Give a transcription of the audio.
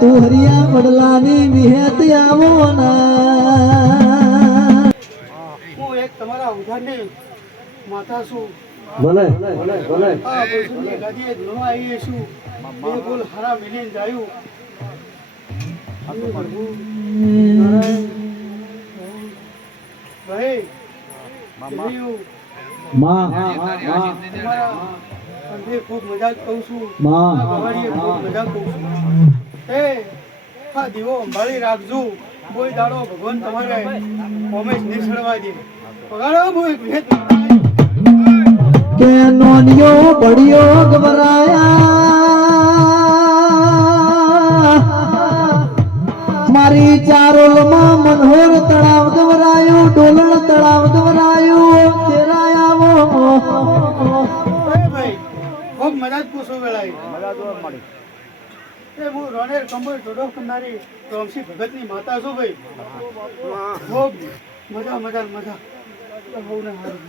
તું હરિયા વડલાની વિહેત આવો ના. હું એક તમારા ઉધારની માતા છું. ભલે. ભલે ભલે આ બસુની ગાદીએ ધોવા આવીએ છું બે બોલ હારા મિલીન જાયું. હે પ્રભુ ભાઈ મામા માં. તમારા ખૂબ મજાક કહું છું. માં. ખૂબ મજાક કહું છું. એ આ દીવો સંભાળી રાખજો. કોઈ દાડો ભગવાન તમારે હોમેશ નિસળવા દે. પગાડો હું એક ભેદ કે નોનિયો બડિયો ગવરાયા મારી ચારોલમાં મનોહર તળાવ ગવરાયું ડોલણ તળાવ ગવરાયું તેરાયાવો અરે ભાઈ ખૂબ મજા વેળાય પૂછો વેળાએ એ હું રોનેર કંબોઈ ટોડો કરનારી રોમસી ભગતની માતા છું ભાઈ. ખૂબ મજા મજા મજા. બહુ ને હારું